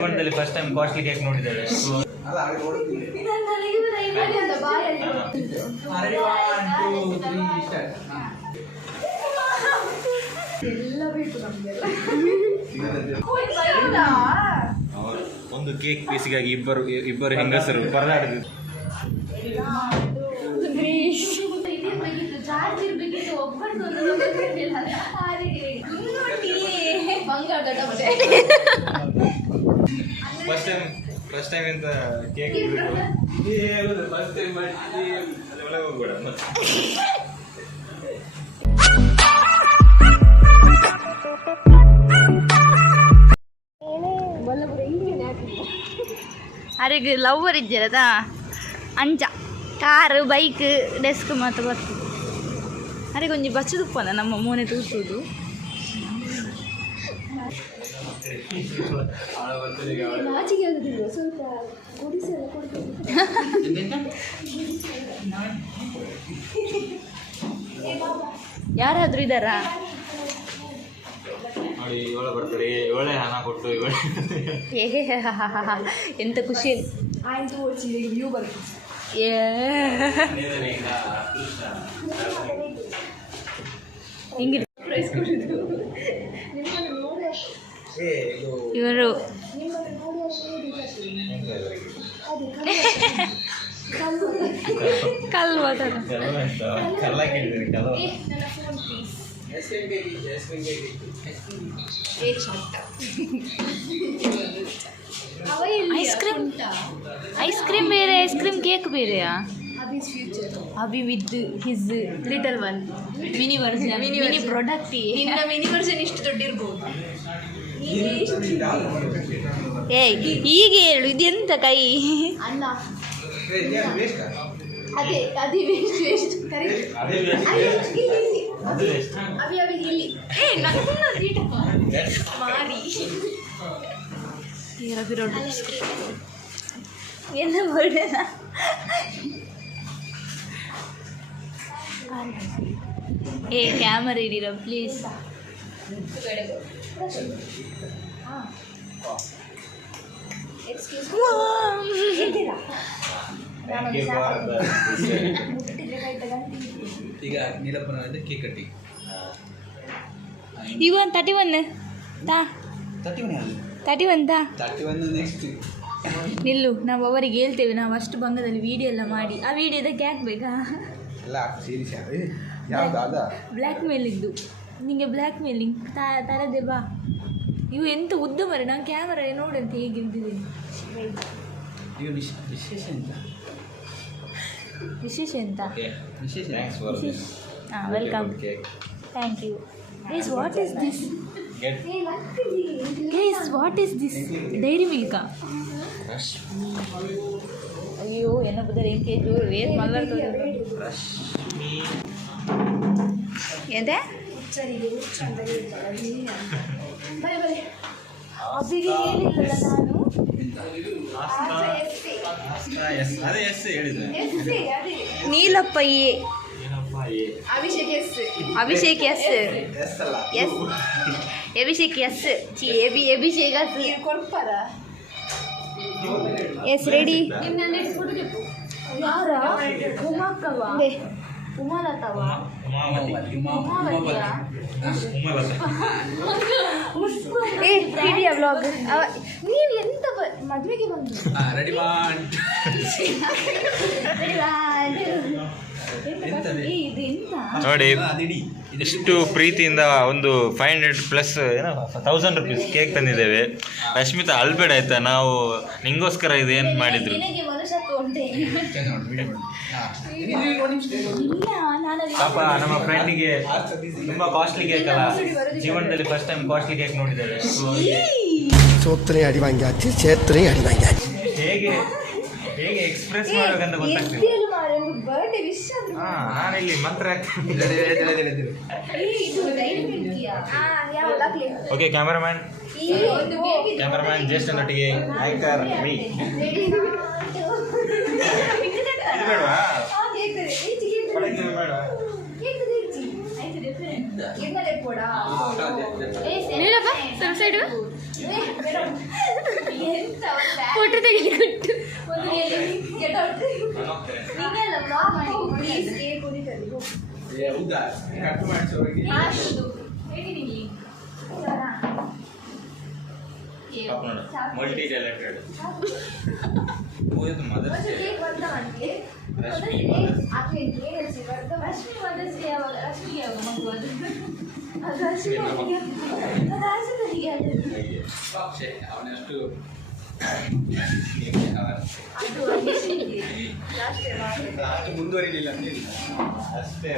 ಜೀವನದಲ್ಲಿ first time costly cake ನೋಡಿದ್ದೇವೆ. ಒಂದು ಕೇಕ್ ಪೀಸಿಗಾಗಿ ಇಬ್ಬರು ಹೆಂಗಸರು ಪರದಾಡಿದ್ರು. ಫಸ್ಟ್ ಟೈಮ್ ಎಂತ ಕೇಕ್ ಹೋಗ್ಬೇಡ. ಅರೆಗೆ ಲವ್ವರ್ ಇದ್ದೀರದ ಅಂಚ ಕಾರು ಬೈಕ್ ಡೆಸ್ಕ್ ಮಾತ್ರ ಬರ್ತದೆ. ಅರೆಗೆ ಒಂಜಿ ಬಚ್ಚದುಪ್ಪನ ನಮ್ಮ ಮೋನೆ ತೂಸುದು. ಯಾರಾದ್ರೂ ಇದ್ದಾರಾ? ಎಂತ ಖುಷಿ ಇವರು ಕಲ್ವ ಐಸ್ ಕ್ರೀಮ್ ಬೇರೆ, ಐಸ್ ಕ್ರೀಮ್ ಕೇಕ್ ಬೇರೆಯಾ? Abhi with his little one mini version, mini product. Mini version ಇಷ್ಟು ದೊಡ್ಡಿರ್ಬೋದು. ಏಯ್ ಈಗ ಹೇಳು, ಇದೆಂತ ಕೈ ಅಲ್ಲ? ಅದೇ ಅದೇ ವೇಸ್ಟ್ ಮಾರಿ என்ன போடுனா ஏ கேமரா இடிரா ப்ளீஸ். Excuse me. ಈಗ ನೀಲಪ್ಪನ ಕೇಕ್ ಕಟ್ಟಿ ಇವನ್ 31 ತಾ 31 ತಾ 31 ನೆಕ್ಸ್ಟ್ ನಿಲ್ಲು. ನಾವು ಅವರಿಗೆ ಹೇಳ್ತೇವೆ, ನಾವು ಅಷ್ಟು ಭಂಗದಲ್ಲಿ ವಿಡಿಯೋ ಎಲ್ಲ ಮಾಡಿ. ಆ ವಿಡಿಯೋ ಇದಕ್ಕೆ ಹಾಕ್ಬೇಕಾ? ಬ್ಲ್ಯಾಕ್ ಮೇಲಿದ್ದು ನಿಂಗೆ ಬ್ಲ್ಯಾಕ್ ಮೇಲಿಂಗ್ ತರದೆ ಬಾ. ಇವು ಎಂತ ಉದ್ದ ಮರೆ, ನಾನು ಕ್ಯಾಮರಾ ನೋಡಂತ ಹೇಗಿದ್ದೀನಿ. ವಿಶೇಷ ಎಂತ? ಹಾಂ, welcome, thank you. Guys, what is this? Guys, what is this? Dairy milk. ಅಯ್ಯೋ என்ன புதர் எங்கே ஜோர் வேர் மல்லர் தோடு ಎಂದೆ ಬರೆ ಬರೆ ಅಬಿಗೆ ಹೇಳಿಲ್ಲ ನಾನು. ಅದೇ ಎಸ್ ಹೇಳಿದೆ. Neelappa A, Abhishek S, Abhishek S S Abhishek S Abhishek S ಕೊಡ್ಪಾರ. Yes ready. ಯಾರ? ಉಮಾಕವ, ಉಮಾಲತವ, ಏ ವಿಡಿಯೋ ವ್ಲಾಗ್. ನೀವು ಎಂತ ಮದುವೆಗೆ ಬಂದು ರೆಡಿ ನೋಡಿ, ಇಷ್ಟು ಪ್ರೀತಿಯಿಂದ ಒಂದು 500+ ಏನೋ 1000 ರೂಪೀಸ್ ಕೇಕ್ ತಂದಿದ್ದೇವೆ. ರಶ್ಮಿತಾ ಅಲ್ಬೇಡ ಆಯ್ತಾ, ನಾವು ನಿಂಗೋಸ್ಕರ ಇದು ಏನು ಮಾಡಿದ್ರು. ಪಾಪ ನಮ್ಮ ಫ್ರೆಂಡಿಗೆ ತುಂಬ ಕಾಸ್ಟ್ಲಿ ಕೇಕ್ ಅಲ್ಲ, ಜೀವನದಲ್ಲಿ ಫಸ್ಟ್ ಟೈಮ್ ಕಾಸ್ಟ್ಲಿ ಕೇಕ್ ನೋಡಿದ್ದೇವೆ. ಸೋತ್ರೆ ಅಡಿ ವಾಂಗ್ಯಾಚಿ, ಚೇತ್ರೆ ಅಡಿ ವಾಂಗ್ಯಾಚಿ. ಹೇಗೆ ಎಕ್ಸ್ಪ್ರೆಸ್ ಮಾಡಬೇಕಂತ ಗೊತ್ತಾಗ್ತದೆ. ನಾನಿಲ್ಲಿ ಮಂತ್ರ. ಓಕೆ, ಕ್ಯಾಮರಾಮ್ಯಾನ್ ಜ್ಯೇಷ್ಠನೊಟ್ಟಿಗೆ ಆಯ್ತಾರ ಮೀ ಬೇಡ ಫೋಟೋ ತೆಗಿಲಿಕ್ಕೆ ಒಂದು ಗೆಟ್ ಔಟ್ ನಿನ್ನೆಲ್ಲ ಬ್ಲಾಗ್ ಮಾಡಿ ಪ್ಲೀಸ್ ಕೇಕ್ ಕುಡಿತದೆ ಹೌದಾ ಕಟ್ ಮಾಡಿಸೋರಿಗೆ ಹೇಗಿದ್ದೀನಿ ಮಲ್ಟಿ ಟ್ಯಾಲೆಂಟೆಡ್ ಮದರ್ಸ್ ಕೇಕ್ ಬಂದ ಮಾಡಿ ರಶ್ಮಿ ಆಕೆ ಕೇಳಿಸಿ ಬರ್ದ ರಶ್ಮಿ ಮದರ್ಸ್ ಯಾವಾಗ ರಶ್ಮಿಗೆ ಯಾವಾಗ ಮಗು ಅದು ರಶ್ಮಿ ಅದು ಆಸೆಗೆ ಅವನಷ್ಟು ಅದು ಮುಂದುವರಿಲಿಲ್ಲ ಅಷ್ಟೇ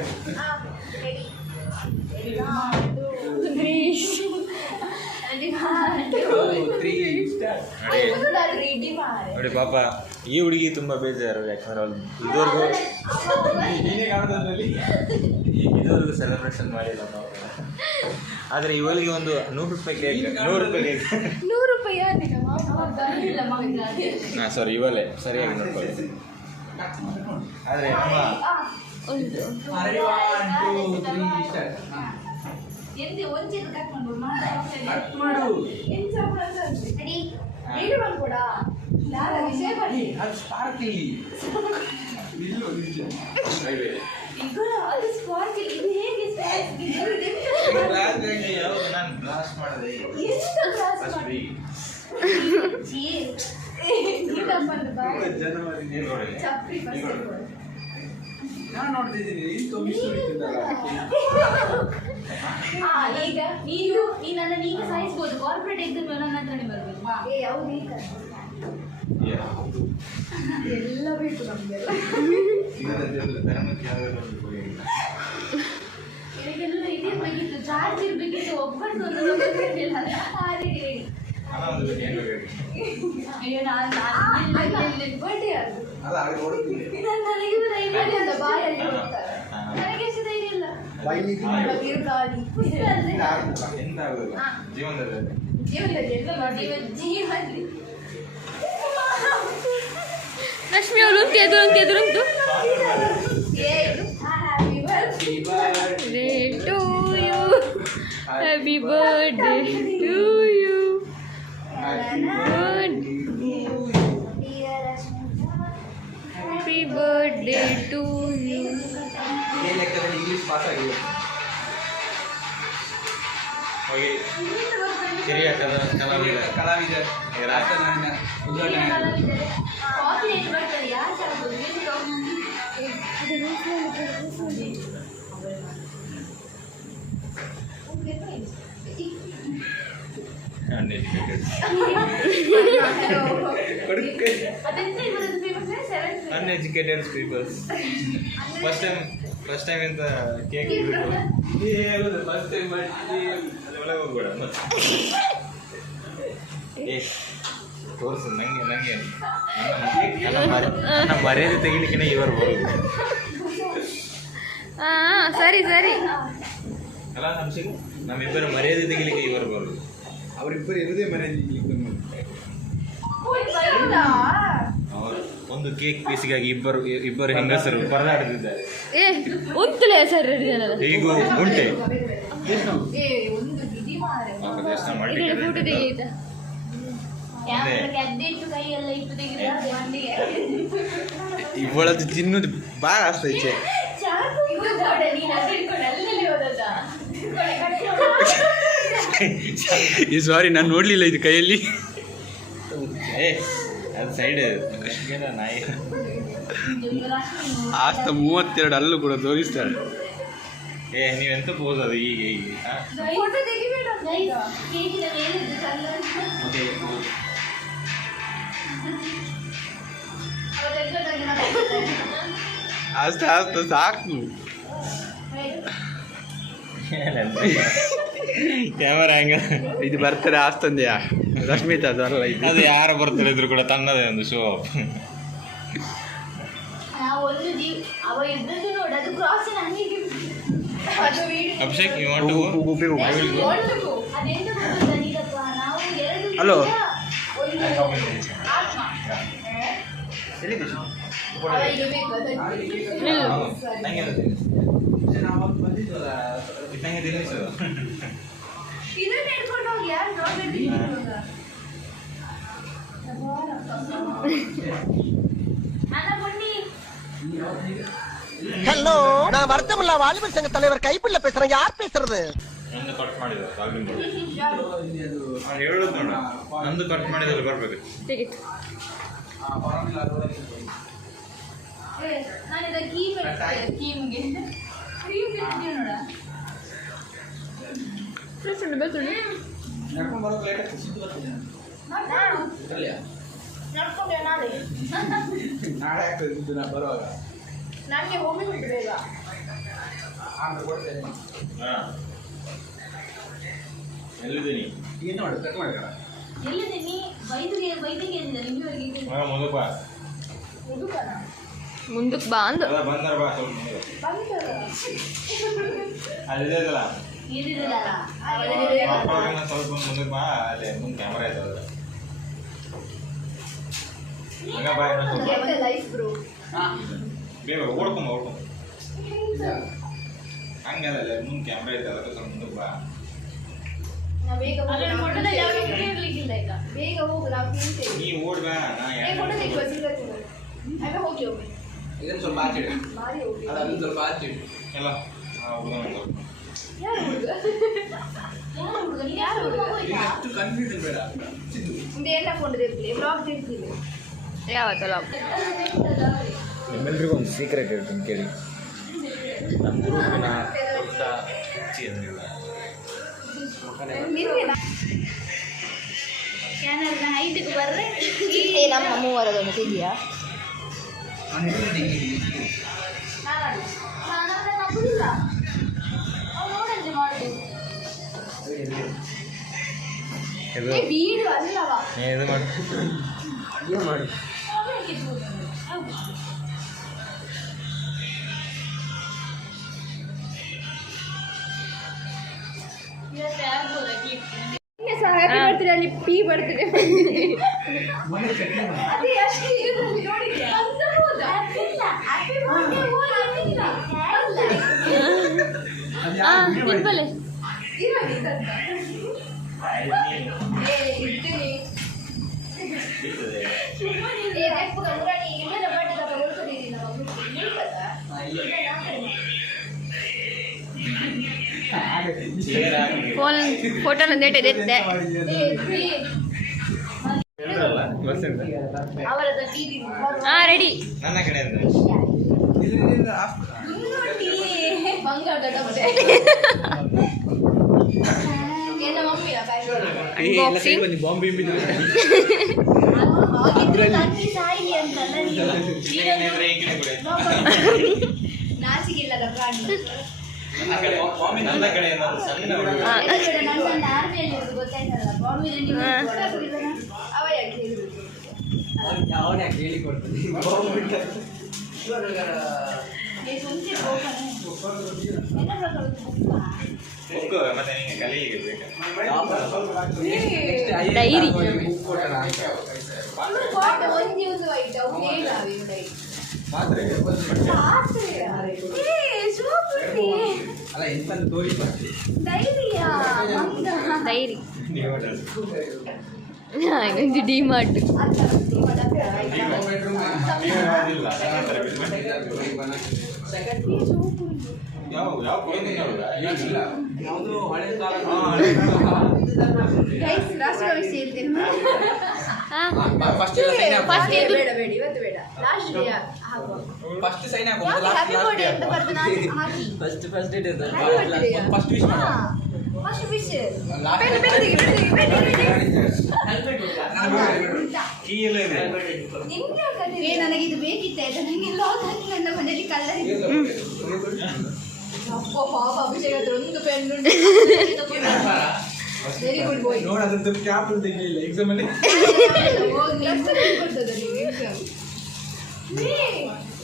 ನೋಡಿ ಪಾಪ ಈ ಹುಡುಗಿ ತುಂಬಾ ಬೇಜಾರು ಯಾಕಂದ್ರೆ ಅವ್ಳು ಇದುವರೆಗೂ ಸೆಲೆಬ್ರೇಷನ್ ಮಾಡಿಲ್ಲ ನಾವು. ಆದ್ರೆ ಇವಳಿಗೆ ಒಂದು 100 ರೂಪಾಯಿ ಕೇಕ್ 100 ರೂಪಾಯಿ ಕೇಕ್ 100 ರೂಪಾಯಿ ಹಾಂ ಸಾರಿ ಇವಳೇ ಸರಿಯಾಗಿ ನೋಡ್ಕೊಳ್ಳಿ. ಆದರೆ ನಮ್ಮ ಎಂತೆ ಒಂಚಿದ ಕಟ್ ಮಾಡ್ಬೋದು ಮಾಡು ಹೇಳಿ ಮಾಡ್ಕೊಡ ನಾನು ವಿಷಯ ಮಾಡಿ ಅದು ಸ್ಪಾರ್ಕ್ಲಿ ಈಗ ಅದು ಸ್ಪಾರ್ಕ್ ಇದು ಹೇಗೆ ನಾನು ಬ್ಲಾಸ್ಟ್ ಮಾಡಿದೆ ಎಷ್ಟು ಕ್ಲಾಸ್ ಮಾಡಿ ಜೀ ನೀಟಪ್ಪ ಜನವರಿ ಚಪ್ರಿ ನಾನು ನೋಡ್ತಿದ್ದೀನಿ ಈಗ ನೀನನ್ನ ನೀಗ ಸಾಯಿಸ್ಬೋದು ಕಾರ್ಪೊರೇಟ್ ಎಕ್ಸಾಮ್ ನನ್ನ ಹತ್ರನೇ ಬರ್ಬೇಕು ಯಾವ್ದು ಎಲ್ಲ ಬೇಕು ನಮಗೆಲ್ಲ ಇದಕ್ಕೆಲ್ಲ ಇದಿರ್ಬೇಕಿತ್ತು ಚಾರ್ಜ್ ಇರ್ಬೇಕಿತ್ತು ಒಬ್ಬಟ್ಟು ಅಯ್ಯೋ ನಾನು ಬರ್ಡೇ ಅದು ನನಗೆ ಧೈರ್ಯ ಅಂತ ಬಾಯಲ್ಲಿ ಹೋಗ್ತಾರೆ ನನಗೆ ಎಷ್ಟು ಧೈರ್ಯ ಇಲ್ಲ ಬಿರುಗಾಳಿ ಎಂತ ಆಗುದಿಲ್ಲ ಜೀವನದಲ್ಲಿ ಜೀವನದಲ್ಲಿ ಎಲ್ಲ ಮಾಡಿ ಜೀವನದಲ್ಲಿ ರಶ್ಮಿ ಅವಳು ಎದುರುಂಟು to you happy birthday to you happy birthday to you English pass ಆಗಿದೆ ಹೋಗಿ ಕಿರಿಯ ಕಲಾವಿದ ಕಲಾವಿದ ರಾಜಕಾರಣ ಉದ್ಘಾಟನೆ ಕಾಪರೇಟ್ ಬರ್ತಾರೆ ಯಾರು ಅನ್ಎಜುಕೇಟೆಡ್ ಪೀಪಲ್ಸ್ ಫಸ್ಟ್ ಟೈಮ್ ಅಂತ ಕೇಕ್ ಫಸ್ಟ್ ಟೈಮ್ ಒಳಗೆ ಹೋಗ್ಬೇಡ ಏ ತೋರಿಸು ನಂಗೆ ನನ್ನ ಮರ್ಯಾದೆ ತೆಗಿಲಿಕ್ಕೆ ಇವರು ಬರೋದು ಸರಿ ಅಲ್ಲ ನಮ್ಮಿಬ್ಬರ ಮರ್ಯಾದೆ ತೆಗಿಲಿಕ್ಕೆ ಇವರು ಬರೋದು ಅವರಿಬ್ಬರು ಇರುದೇ ಮನೆಯಲ್ಲಿ ಅವರು ಒಂದು ಕೇಕ್ ಪೀಸಿಗಾಗಿ ಇಬ್ಬರು ಹೆಂಗಸರು ಪರದಾಡುತ್ತಿದ್ದಾರೆ ಏ ಉಂಟುಲೇ ಸರ್ ಹೀಗೂ ಉಂಟೆ ಒಂದು ಬಿಡಿ ಮಾರೆ ಪಾಪ ದೇವಸ್ಥಾನ ಮಾಡ್ಲಿಕ್ಕೆ ಫೋಟೋ ತೆಗೆಯಿತಾ ಕ್ಯಾಬಿನೆಟ್ ಕೈಯೆಲ್ಲ ಇಟ್ಟು ತೆಗೆದ್ರೆ ಮಂಡಿಗೆ ಇವಳದ್ದು ತಿನ್ನೋದು ಭಾಳ ಆಗ್ತೈತೆ ಚಾಕು ಇದು ಗಾಡ ನೀನು ಅದು ಇಟ್ಕೊಂಡು ಅಲ್ಲಲ್ಲಿ ಹೋದದ ಈ ಸಾರಿ ನಾನು ನೋಡ್ಲಿಲ್ಲ ಇದು ಕೈಯಲ್ಲಿ ಏ ಅದು ಸೈಡ್ ನಾಯಿ ಆಸ್ತ 32 ಅಲ್ಲೂ ಕೂಡ ತೋರಿಸ್ತಾಳೆ ಏ ನೀವೆಂತ ಪೋಸ್ ಅದು ಹೀಗೆ ಫೋಟೋ ತೆಗಿಬೇಡ ಕೇಕಿನ ಮೇಲಿದ್ದು ಸಣ್ಣ ಆಸ್ತ ಸಾಕು ಕ್ಯಾಮರಾ ಹೆಂಗ ಇದು ಬರ್ತಾರೆ ಆಸ್ತಂದೆಯಾ ರಶ್ಮಿತಾ ಅದಲ್ಲ ಇದು ಅದು ಯಾರು ಬರ್ತಾರೆ ಇದ್ರು ಕೂಡ ತನ್ನದೇ ಒಂದು ಶೋ ಆಫ್ ಒಂದು ಅವ ಇದ್ದದ್ದು ನೋಡಿ ಅದು ಕ್ರಾಸ್ ನನಗೆ ಅದು video Abhishek you want to ಅದೆಂತ ಗೊತ್ತಾ ನೀರಪ್ಪ ನಾವು ಎರಡು ಹಲೋ ಒಂದು ಆತ್ಮ ಅವರಿಗೆ ಬೇಕು ಇದನ್ನ ಹಿಡ್ಕೊಂಡು ಹೋಗಿ ಯಾರು ನೋಡ್ಬೇಕು ஹலோ, நான் வருத்தமில்லா வாலிபர் சங்க தலைவர் கைப்பிள்ள பேசுறேன். யார் பேசுறது? ನಂದು ಕಟ್ ಮಾಡಿದ ಹೇಳೋದು ನೋಡ, ನಂದು ಕಟ್ ಮಾಡಿದಲ್ಲಿ ಬರ್ಬೇಕು. ಟಿಕೆಟ್ ನಾನಿದ ಕೀಮ್ ಕೀಮ್ಗೆ ಕ್ರೀಮ್ ತಿಂತೀನಿ ನೋಡ. ಬೆಳ್ಸುಂಡು ಬೆಳ್ಸುಂಡು ನಡ್ಕೊಂಡೆ ನಾಳೆ ನನಗೆ ಹೋಗ್ಬೇಕು ಬೇಗ. ಎಲ್ಲಿದ್ದೀನಿ ಎಲ್ಲಿದ್ದೀನಿ? ವೈದ್ಯರಿಗೆ ನಿಮ್ಮವರೆಗೆ ಮೊದಲು ಬಾ, ಹುಡುಕನ ಮುಂದಕ್ಕೆ ಬಾ ಅಂದು ಬಂದಾರ ಬಾ, ಸ್ವಲ್ಪ ಅಲ್ಲಿದೆ ಅಲ್ಲ ಇದಿರಲ್ಲ ಸ್ವಲ್ಪ ಮುಂದಕ್ಕೆ ಬಾ, ಅಲ್ಲಿ ಮುಂದೆ ಕ್ಯಾಮ್ರಾ ಇದಾವೆ. ಹಂಗ ಬಾ, ಇನ್ನೊಂದು ಸ್ವಲ್ಪ ಲೈಫ್ ಬ್ರೋ. ಬೇಗ ಓಡ್ಕೊಂಬ ಹಂಗಲ್ಲ, ಮುಂದೆ ಕ್ಯಾಮ್ರಾ ಇದ್ದಾವೆ, ಅದಕ್ಕೆ ಸ್ವಲ್ಪ ಮುಂದಕ್ಕೆ ಬಾ. ಬೇಗ ಇರ್ಲಿಕ್ಕಿಲ್ಲ ಈಗ. ಬೇಗ ಹೋಗು, ನಾವು ತಿಂತೇವೆ. ನೀ ಓಡ್ಬಾ, ನಾ ಫೋಟೋ ತೆಗೆಯುವ ಸಿಗತ್ತಿಲ್ಲ. ಆಮೇಲೆ ಹೋಗಿ ಹೋಗಿ ಇದನ್ನು ಸ್ವಲ್ಪ ಆಚೆ ಇಡು. ಮಾರಿ ಹೋಗಿ. ಅದನ್ನು ಸ್ವಲ್ಪ ಆಚೆ ಇಡು. ಎಲ್ಲ ಹುಡುಗನ ಸ್ವಲ್ಪ ಯಾರು ಹುಡುಗ? ಯಾರು ಹುಡುಗ? ಈಗ ಅಷ್ಟು ಕನ್ಫ್ಯೂಷನ್ ಬೇಡ. ಮುಂದೆ ಎಲ್ಲ ಫೋನ್ ತೆಗ್ದಿಲ್ಲ, ಬ್ಲಾಗ್ ತೆಗ್ದಿಲ್ಲ. ಯಾವತ್ತಲ್ಲ ನಿಮ್ಮೆಲ್ರಿಗೂ ಒಂದು ಸೀಕ್ರೆಟ್ ಹೇಳ್ತೀನಿ ಕೇಳಿ. ನಮ್ಮ ಗ್ರೂಪಿನ ದೊಡ್ಡ ಹುಚ್ಚಿ ಅಂದಿಲ್ಲ. ಏನಾದ್ರು ಹೈಟಿಗೆ ಬರ್ರೆ ನಮ್ಮ ಮೂವರದೊಂದು ತೆಗಿಯಾ? ನಗುದಿಲ್ಲ, ಅವ್ನು ನೋಡಂತೆ ಮಾಡುದು. ಇದು ಬೀಡು ಅಲ್ಲವಾ? ನೀ ಇದು ಮಾಡು. ಹ್ಯಾಪಿ ಬರ್ತ್ಡೇ ಅಲ್ಲಿ ಪಿ ಬರ್ತ್ಡೇ ಸಿಂಪಲ್ ಫೋನ್ ಫೋಟೋನ ನೆಟ್ಟೆ ಎತ್ತೆ ಹಾ ರೆಡಿ ನನ್ನ ಕಡೆಯಿಂದ ಬಂಗಾರದ ಡಬ್ಬೆ ಏನ ಮಮ್ಮಿಯ ಅನ್ಬಾಕ್ಸಿಂಗ್ ಬಾಂಬೆ ತಂಗಿ ಸಾಯಿ ಅಂತಲ್ಲ ನಾಚಿಗಿಲ್ಲದ ಪ್ರಾಣಿ. ನನ್ನ ಕಡೆಯಿಂದ ಒಂದು ಸಣ್ಣ ಹುಡುಗ. ನನ್ನ ಆರ್ಮಿಯಲ್ಲಿ ಇರೋದು ಗೊತ್ತಾಯ್ತಲ್ಲ, ಬಾಂಬೆಲಿ ನೀವು ಅವ ಯಾಕೆ ಹೇಳಿದ್ರು? ಅವನೇ ಹೇಳಿಕೊಡ್ತಾನೆ. ಬುಕ್ ಮತ್ತೆ ನಿಂಗೆ ಕಲಿಯಿಗೆ ಬೇಕು. ಡೈರಿ ಒಂದು ದಿವಸ ಆಯ್ತು ಅವ್ರು ಹೇಳಾವೆ ಅಲ್ಲ ಎಂತ ತೋರಿ ಡೈರಿ ಒಂದು ಡಿ ಮಾರ್ಟ್ ಯಾವ ಯಾವುದು ಹಳೆ ಕಾಲ ರಾಷ್ಟ್ರವಿಸಿ ಹೇಳ್ತೇನೆ. ಫಸ್ಟ್ ಸೈನ್ ಫಸ್ಟ್ ಇದು ಬೇಡ ಬೇಡ ಇವತ್ತು ಬೇಡ, ಲಾಸ್ಟ್ ಡೇ ಹಾಕುವ. ಫಸ್ಟ್ ಸೈನ್ ಹ್ಯಾಪಿ ಬರ್ಡೇ ಅಂತ ಬರ್ದು ನಾನು ಹಾಕಿ first it first wish first wish key ಎಲ್ಲ ಇದೆ. ನಿಮ್ಗೆ ನನಗೆ ಇದು ಬೇಕಿತ್ತ ಆಯ್ತಾ? ನನಗೆ ಲಾಗ್ ಹಾಕಿ ನನ್ನ ಮನೆಯಲ್ಲಿ ಕಲರ್ ಅಪ್ಪ ಪಾಪ ಅಭಿಷೇಕ್ ಹತ್ರ ಒಂದು ಪೆನ್ ವೆರಿ ಗುಡ್ ಬಾಯ್. ನೋಡ ಅದಂತ ಕ್ಯಾಪ್ ತೆಗಿಲಿಲ್ಲ ಎಕ್ಸಾಮ್ ಅಲ್ಲಿ. ಬರ್ತದೆ ನೀವು ಎಕ್ಸಾಮ್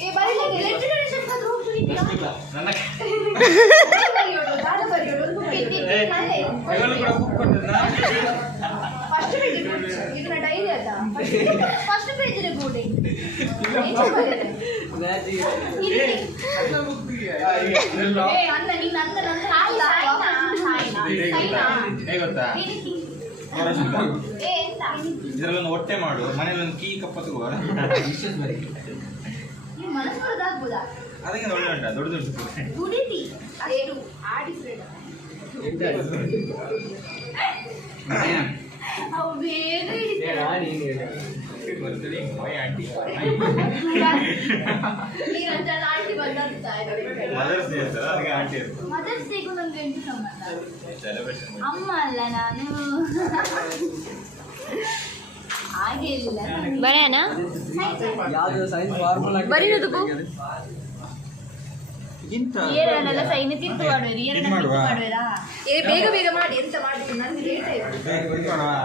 ಏ ಬರೀ ಲೆಟರ್ ಎಡಿಷನ್ ಕಾದ್ರೆ ಹೋಗ್ಬಿಟ್ಟಿಲ್ಲ. ನನ್ನ ದಾದ ಬರೆಯೋದು ಒಂದು book ಇಟ್ಟಿದ್ದೆ ನಾಳೆ. ಇವನು ಕೂಡ ಬುಕ್ ಕೊಟ್ಟಿದ್ದ. ಫಸ್ಟ್ ಪೇಜ್ ಇದನ್ನ ಡೈರಿ ಅದ ಫಸ್ಟ್ ಪೇಜ್ ಇದೆ ಬೋರ್ಡ್ ಏ ಅನ್ನ ನೀನು ಅಂತ ನಂತರ ಹೇಗೆ ಗೊತ್ತಾ? ಏ ಎಂತ ಇದ್ರಲ್ಲೊಂದು ಹೊಟ್ಟೆ ಮಾಡು, ಮನೇಲಿ ಒಂದು ಕೀ ಕಪ್ಪ ತಗೋ. ಅದಕ್ಕೆ ಒಳ್ಳೆ ಉಂಟ, ದೊಡ್ಡ ದೊಡ್ಡ ಮದರ್ಸ್ ಡೇ ಇರ್ತಲ್ಲ, ಅದಕ್ಕೆ ಆಂಟಿ ಇರ್ತದೆ. ಮದರ್ಸ್ ಡೇಗೂ ನಂಗೆ ಎಂಟು ಸಂಬಂಧ. ಸೆಲೆಬ್ರೇಷನ್ ಅಮ್ಮ ಅಲ್ಲ ನಾನು, ಹಾಗೆ ಇಲ್ಲ. ಬರೆಯೋಣ ಯಾವ್ದು ಸೈನ್ಸ್ ಫಾರ್ಮುಲಾ ಬರೀರೋದು ಏರನ್ನೆಲ್ಲ ಸೈನ್ ತಿಂತು ಮಾಡುವೇರಿ, ಇದು ಮಾಡುವ? ಬೇಗ ಬೇಗ ಮಾಡಿ, ಎಂತ ಮಾಡಿದ್ರು ನನಗೆ ಲೇಟ್ ಆಯ್ತು.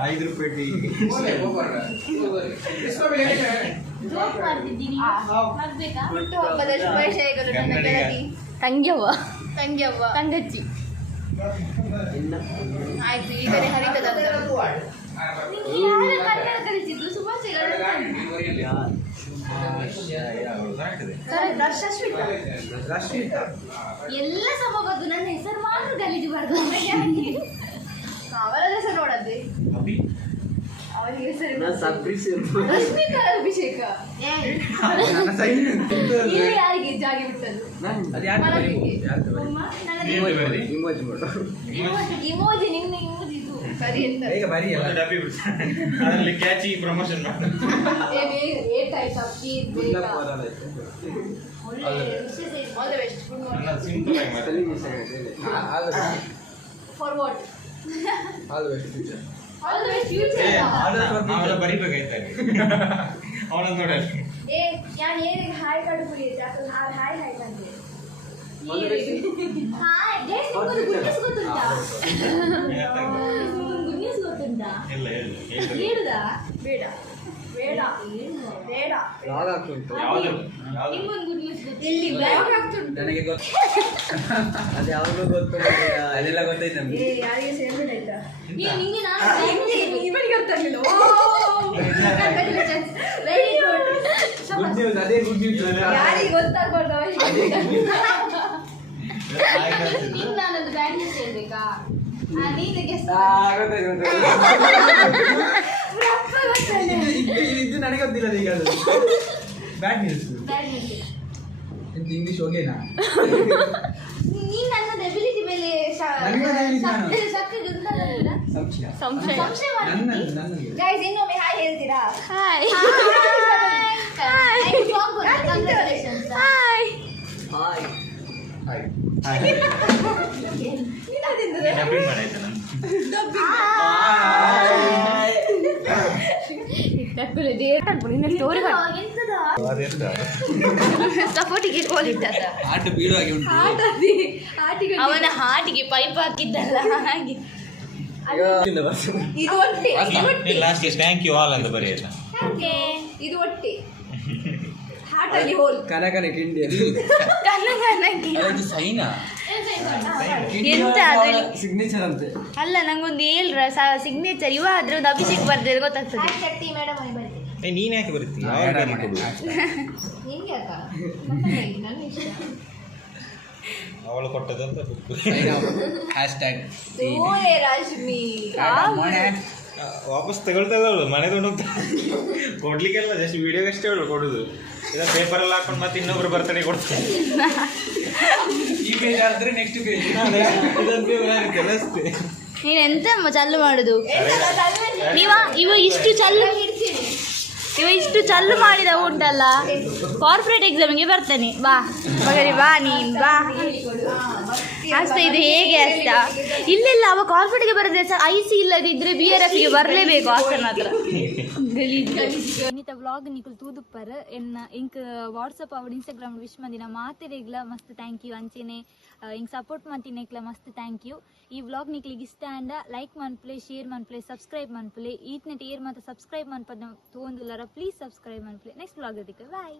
5 ರೂಪಾಯಿ ಟೀ. ಜೋಕ್ ಮಾಡ್ತಿದ್ದೀನಿ, ಮಾಡ್ಬೇಕಾ? ಹುಟ್ಟುಹಬ್ಬದ ಶುಭಾಶಯಗಳು ನನ್ನ ಗೆಳತಿ ತಂಗ್ಯವ್ವ ತಂಗ್ಯವ್ವ ತಂಗಚ್ಚಿ. ಆಯ್ತು, ಈಗಲೇ ಹರಿತದ ನಿಂಗೆ ಯಾರು ಕನ್ನಡ ಕಲಿಸಿದ್ದು? ಶುಭಾಶಯಗಳು. ರಶ್ಮಿತಾ ಎಲ್ಲ ಸಮಬದ್ದು, ನನ್ನ ಹೆಸರು ಮಾತ್ರ ಗಲೀಜು ಬಾರ್ದು. ಅವರ ಹೆಸರು ನೋಡದ್ದೆ, ಅವನಿಗೆ ಹೆಸರು ರಶ್ಮಿತಾ ಅಭಿಷೇಕ. ಇಲ್ಲಿ ಯಾರಿಗೆ ಜಾಗಿ ಬಿಟ್ಟದ್ದು? ಇಮೋಜಿ, ನಿನ್ನ ಇಮೋಜಿ ಇದು ಸರಿ ಅಂತ ಒಂದು ಡಬ್ಬಿ ಬಿಡು. ಅದರಲ್ಲಿ ಕ್ಯಾಚಿ ಪ್ರಮೋಷನ್ ಮಾಡು. ನನ್ನ ಸಿಂಪಲ್ ಆಗಿ ಮಾತಾಡಿ. For what? All the best future. All the best future. ಅವಳ ಬರಿಬೇಕಾಯ್ತಾರೆ ಅವನನ್ನು ನೋಡಲ್ಲ. ഞാൻ ഏതൊക്കെ ഹായ് കാർഡ് പുള്ളിയിട്ട് അപ്പോൾ ഹായ് ഹായ് കണ്ടേ ഹായ് ഗൈസ് ನಿಮಗೆ ಗುಡ್ ನ್ಯೂಸ್ ಗೊತ್ತುಂಟಾ? ಗುಡ್ ನ್ಯೂಸ್ ಗೊತ್ತುಂಟಾ? ಇಲ್ಲ ಹೇಳುದಾ? ಬೇಡ ಬೇಡ ಬೇಡ. ಲಾಗ್ ಆಗ್ತುಂಟು. ಯಾವುದು ನಿಮ್ಗೊಂದು ಗುಡ್ ನ್ಯೂಸ್ ಗೊತ್ತು. ಇಲ್ಲಿ ಬ್ಲಾಗ್ ಆಗ್ತುಂಟು. ನನಗೆ ಗೊತ್ತು. ಅದು ಯಾವಾಗಲೂ ಗೊತ್ತು, ಅದೆಲ್ಲ ಗೊತ್ತೈತೆ ನಮಗೆ. ಯಾರಿಗೆ ಸೇರ್ಬೇಡ ಆಯ್ತಾ? ನಿಂಗೆ ನಾನು ಇವನಿಗೆ ಗೊತ್ತಾಗಲಿಲ್ಲ. Very good. ಗುಡ್ ನ್ಯೂಸ್, ಅದೇ ಗುಡ್ ನ್ಯೂಸ್. ಯಾರಿಗೆ ಗೊತ್ತಾಗ್ಬಾರ್ದು ಅವನಿಗೆ. ನಿಂಗೆ ನಾನೊಂದು ಬ್ಯಾಡ್ ನ್ಯೂಸ್ ಹೇಳ್ಬೇಕಾ? ನೀನು ಗೆಸ್ಟ್ ಇದು ನನಗೆ ಗೊತ್ತಿಲ್ಲ ಈಗ. ಅದು bad news. Bad news. English ಹೋಗೇನಾ? ನೀನ್ ನನ್ನ ಎಬಿಲಿಟಿ ಮೇಲೆ ನನ್ನ ability ನಾನು. ಶಕ್ತಿ ದುರ್ಬಲವಿಲ್ಲ. ಸಂಶಯ. ಸಂಶಯ. ಸಂಶಯ ಮಾಡ್ತೀನಿ. ನನಗೆ ಗೈಸ್ ಇನ್ನೊಮ್ಮೆ ಹಾಯ್ ಹೇಳ್ತೀರಾ? Hi congratulations. Hi hi hi. ಡಬ್ಬಿ ಮಾಡಾಯ್ತು ನಾನು. ಸ್ಟೋರಿ ಅದೆಂತ ಸಪೋರ್ಟಿಗೆ ಕೋಲ್ ಇದ್ದದ ಆಟ ಬೀಳುವಾಗೆ ಉಂಟು. ಅವನ ಹಾಟಿಗೆ ಪೈಪ್ ಹಾಕಿದ್ದಲ್ಲ ಹಾಗೆ. ಇದು ಒಟ್ಟೆ, ಇದು ಒಟ್ಟೆ, ಲಾಸ್ಟ್ ಥ್ಯಾಂಕ್ ಯು ಆಲ್ ಅಂತ ಬರೆಯಲ್ಲ. ಇದು ಒಟ್ಟೆ. ಹಾರ್ಟ್ ಅಲ್ಲಿ ಹೋಲ್. ಕನಕನ ಕಿಂಡಿಯಲ್ಲಿ ಅದು ಸೈನಾ ಎಂತ ಅದು? ಸಿಗ್ನೇಚರ್ ಅಂತೆ. ಅಲ್ಲ ನಂಗೊಂದು ಹೇಳ್ರ ಸಿಗ್ನೇಚರ್ ಇವ ಆದ್ರೆ ಒಂದು ಅಭಿಷೇಕ್ ಬರ್ದಿದ್ರೆ ಗೊತ್ತಾಗ್ತದೆ. ಹಾಯ್ ಶಕ್ತಿ ಮೇಡಮ್ ಅಲ್ಲಿ ಬರ್ತೀನಿ. ನೀನ್ ಯಾಕೆ ಬರ್ತೀಯ? ನಿಂಗೆ ಅಕ್ಕ ನನ್ನ ಇಷ್ಟ. ಅವಳು ಕೊಟ್ಟದಂತ ಹ್ಯಾಶ್ಟ್ಯಾಗ್ ಓಯ್ ರಶ್ಮಿ ವಾಪಸ್ ತಗೊಳ್ತಲ್ಲ ಅವಳು, ಮನೆ ಹೋಗ್ತಾ ಕೊಡ್ಲಿಕ್ಕೆಲ್ಲ ಜಸ್ಟ್ ವಿಡಿಯೋಗೆ ಅಷ್ಟೇ ಅವಳು ಕೊಡುದು. ಇಲ್ಲ ಪೇಪರಲ್ಲಿ ಹಾಕೊಂಡು ಮತ್ತೆ ಇನ್ನೊಬ್ರು ಬರ್ತಡೇ ಕೊಡ್ತಾರೆ. ಈ ಪೇಜ್ ಆದ್ರೆ ನೆಕ್ಸ್ಟ್ ಪೇಜ್ ನೀನ್ ಎಂತ ಚಲ್ಲು ಮಾಡುದು? ಇವ ಇಷ್ಟು ಚಲ್ಲು ಮಾಡಿದ ಉಂಟಲ್ಲ, ಕಾರ್ಪೊರೇಟ್ ಎಕ್ಸಾಮಿಗೆ ಬರ್ತಾನೆ. ಬಾ ಮಗರಿ ಬಾ, ನೀನ್ ಬಾ ಅಷ್ಟ. ಇದು ಹೇಗೆ ಅಷ್ಟ? ಇಲ್ಲ ಅವ ಕಾರ್ಪೊರೇಟ್ಗೆ ಬರದೆ IC ಇಲ್ಲದಿದ್ರೆ BRFಗೆ ಬರಲೇಬೇಕು ಹಾಸನ ಹತ್ರ. ಇನ್ನಿತ ವ್ಲಾಗ್ ನಿಕುಲ್ ತೂದುಪ್ಪರ್ ಎನ್ನ ಇಂಕ್ ವಾಟ್ಸಪ್ ಅವಡ್ ಇನ್ಸ್ಟಾಗ್ರಾಮ್ ವಿಶ್ ಮಂದಿನ ಮಾತೆರೆಗ್ಲ ಮಸ್ತ್ ಥ್ಯಾಂಕ್ ಯು. ಅಂಚೆನೆ ಇಂಕ್ ಸಪೋರ್ಟ್ ಮಂತಿನೆಕ್ಲ ಮಸ್ತ್ ಥ್ಯಾಂಕ್ ಯು. ಈ ವ್ಲಾಗ್ ನಿಕ್ಲಿಗೆ ಇಷ್ಟ ಅಂಡ ಲೈಕ್ ಮನ್ಪ್ಲೆ, ಶೇರ್ ಮನ್ಪ್ಲೆ, ಸಬ್ಸ್ಕ್ರೈಬ್ ಮನ್ಪ್ಲೆ. ಈತ್ನೆಟ್ ಏರ್ ಮಾತ್ರ ಸಬ್ಸ್ಕ್ರೈಬ್ ಮನ್ಪದ ತೋಂದುಲ್ಲಾರ ಪ್ಲೀಸ್ ಸಬ್ಸ್ಕ್ರೈಬ್ ಮನ್ಪ್ಲೆ. ನೆಕ್ಸ್ಟ್ ವ್ಲಾಗ್ ಅದಕ್ಕೆ ಬಾಯ್.